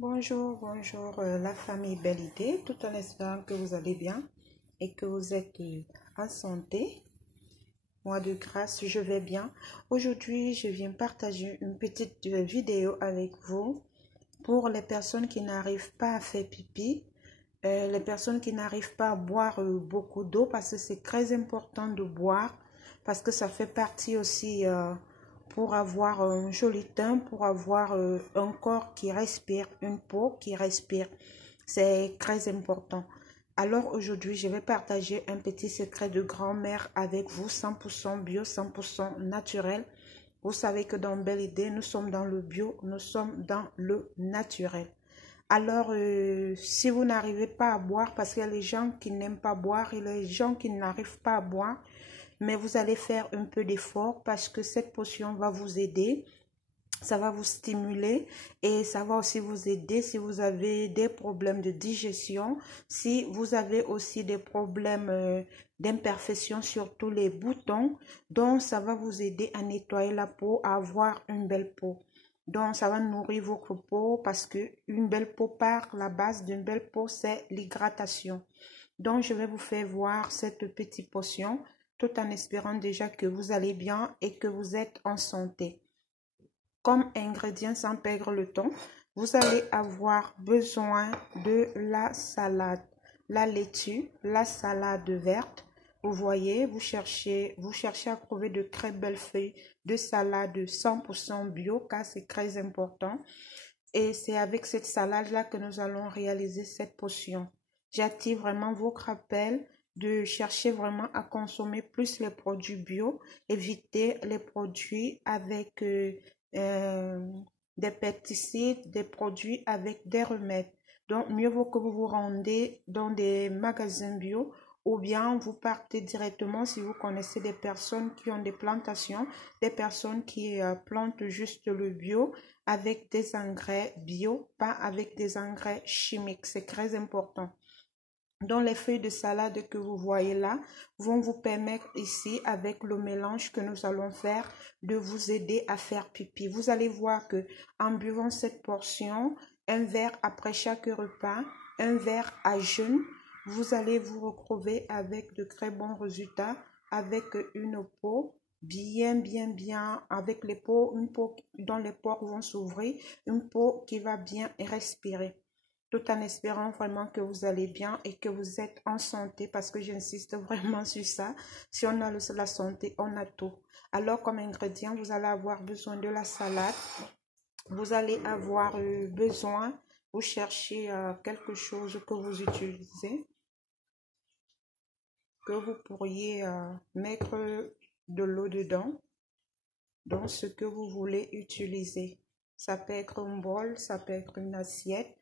Bonjour, bonjour la famille Belle Idée, tout en espérant que vous allez bien et que vous êtes en santé. Moi de grâce, je vais bien. Aujourd'hui, je viens partager une petite vidéo avec vous pour les personnes qui n'arrivent pas à faire pipi, les personnes qui n'arrivent pas à boire beaucoup d'eau parce que c'est très important de boire parce que ça fait partie aussi pour avoir un joli teint, pour avoir un corps qui respire, une peau qui respire. C'est très important. Alors aujourd'hui, je vais partager un petit secret de grand-mère avec vous, 100% bio, 100% naturel. Vous savez que dans Belle Idée, nous sommes dans le bio, nous sommes dans le naturel. Alors, si vous n'arrivez pas à boire, parce qu'il y a les gens qui n'aiment pas boire et les gens qui n'arrivent pas à boire, mais vous allez faire un peu d'effort parce que cette potion va vous aider. Ça va vous stimuler et ça va aussi vous aider si vous avez des problèmes de digestion, si vous avez aussi des problèmes d'imperfection sur tous les boutons. Donc, ça va vous aider à nettoyer la peau, à avoir une belle peau. Donc, ça va nourrir votre peau parce que une belle peau, par la base d'une belle peau, c'est l'hydratation. Donc, je vais vous faire voir cette petite potion tout en espérant déjà que vous allez bien et que vous êtes en santé. Comme ingrédient sans perdre le temps, vous allez avoir besoin de la salade, la laitue, la salade verte. Vous voyez, vous cherchez à trouver de très belles feuilles de salade 100% bio car c'est très important. Et c'est avec cette salade-là que nous allons réaliser cette potion. J'attire vraiment votre appel de chercher vraiment à consommer plus les produits bio, éviter les produits avec des pesticides, des produits avec des remèdes. Donc, mieux vaut que vous vous rendez dans des magasins bio ou bien vous partez directement si vous connaissez des personnes qui ont des plantations, des personnes qui plantent juste le bio avec des engrais bio, pas avec des engrais chimiques. C'est très important. Donc, les feuilles de salade que vous voyez là vont vous permettre ici, avec le mélange que nous allons faire, de vous aider à faire pipi. Vous allez voir que en buvant cette portion, un verre après chaque repas, un verre à jeun, vous allez vous retrouver avec de très bons résultats, avec une peau bien, avec les peaux, une peau dont les pores vont s'ouvrir, une peau qui va bien respirer, tout en espérant vraiment que vous allez bien et que vous êtes en santé parce que j'insiste vraiment sur ça. Si on a la santé, on a tout. Alors, comme ingrédient, vous allez avoir besoin de la salade. Vous allez avoir besoin, vous cherchez quelque chose que vous utilisez, que vous pourriez mettre de l'eau dedans, donc ce que vous voulez utiliser. Ça peut être un bol, ça peut être une assiette,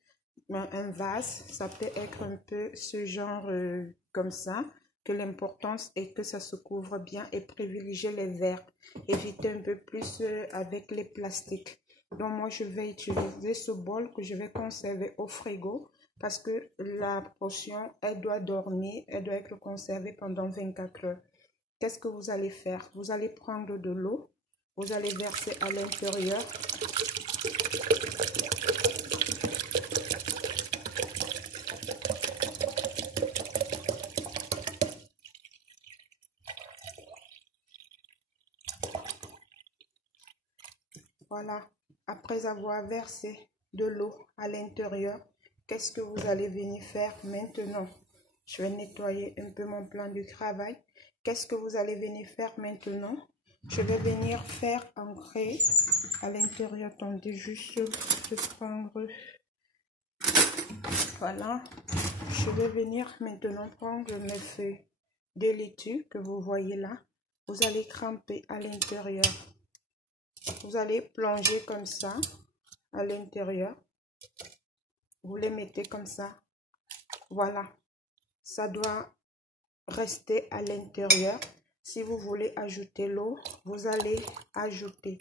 un vase, ça peut être un peu ce genre comme ça, que l'importance est que ça se couvre bien et privilégier les verres. Éviter un peu plus avec les plastiques. Donc moi je vais utiliser ce bol que je vais conserver au frigo parce que la potion, elle doit dormir, elle doit être conservée pendant 24 heures. Qu'est-ce que vous allez faire? Vous allez prendre de l'eau, vous allez verser à l'intérieur. Voilà, après avoir versé de l'eau à l'intérieur, qu'est-ce que vous allez venir faire maintenant? Je vais nettoyer un peu mon plan de travail. Qu'est-ce que vous allez venir faire maintenant? Je vais venir faire entrer à l'intérieur. Attendez juste de prendre. Voilà, je vais venir maintenant prendre mes feuilles de laitue que vous voyez là. Vous allez cramper à l'intérieur. Vous allez plonger comme ça à l'intérieur. Vous les mettez comme ça. Voilà. Ça doit rester à l'intérieur. Si vous voulez ajouter l'eau, vous allez ajouter.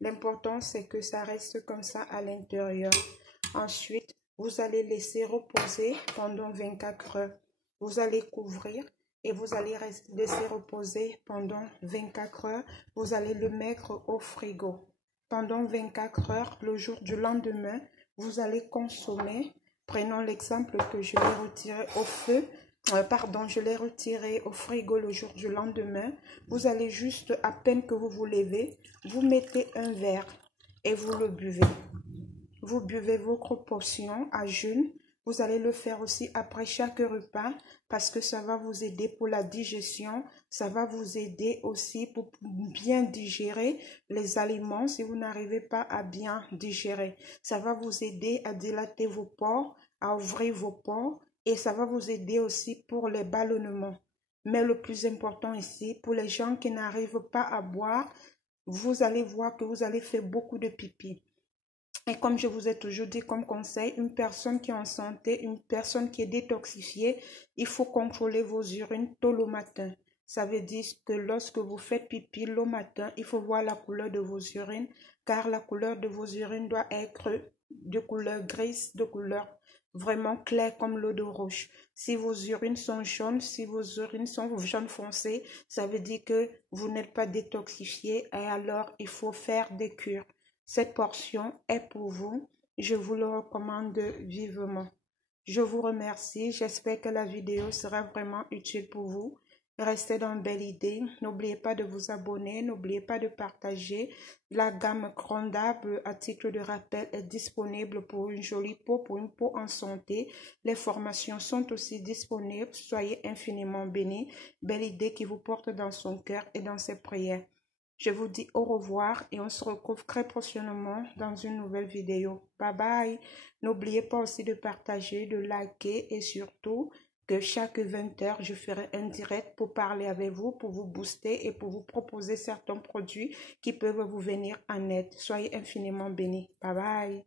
L'important, c'est que ça reste comme ça à l'intérieur. Ensuite, vous allez laisser reposer pendant 24 heures. Vous allez couvrir et vous allez laisser reposer pendant 24 heures. Vous allez le mettre au frigo. Pendant 24 heures, le jour du lendemain, vous allez consommer. Prenons l'exemple que je l'ai retiré au feu. Je l'ai retiré au frigo le jour du lendemain. Vous allez juste, à peine que vous vous levez, vous mettez un verre et vous le buvez. Vous buvez votre portion à jeûne. Vous allez le faire aussi après chaque repas parce que ça va vous aider pour la digestion. Ça va vous aider aussi pour bien digérer les aliments si vous n'arrivez pas à bien digérer. Ça va vous aider à dilater vos pores, à ouvrir vos pores et ça va vous aider aussi pour les ballonnements. Mais le plus important ici, pour les gens qui n'arrivent pas à boire, vous allez voir que vous allez faire beaucoup de pipi. Et comme je vous ai toujours dit comme conseil, une personne qui est en santé, une personne qui est détoxifiée, il faut contrôler vos urines tôt le matin. Ça veut dire que lorsque vous faites pipi le matin, il faut voir la couleur de vos urines, car la couleur de vos urines doit être de couleur grise, de couleur vraiment claire comme l'eau de roche. Si vos urines sont jaunes, si vos urines sont jaune foncé, ça veut dire que vous n'êtes pas détoxifié et alors il faut faire des cures. Cette portion est pour vous. Je vous le recommande vivement. Je vous remercie. J'espère que la vidéo sera vraiment utile pour vous. Restez dans une belle idée. N'oubliez pas de vous abonner. N'oubliez pas de partager. La gamme Grondable, à titre de rappel, est disponible pour une jolie peau, pour une peau en santé. Les formations sont aussi disponibles. Soyez infiniment bénis. Belle idée qui vous porte dans son cœur et dans ses prières. Je vous dis au revoir et on se retrouve très prochainement dans une nouvelle vidéo. Bye bye. N'oubliez pas aussi de partager, de liker et surtout que chaque 20 heures, je ferai un direct pour parler avec vous, pour vous booster et pour vous proposer certains produits qui peuvent vous venir en aide. Soyez infiniment bénis. Bye bye.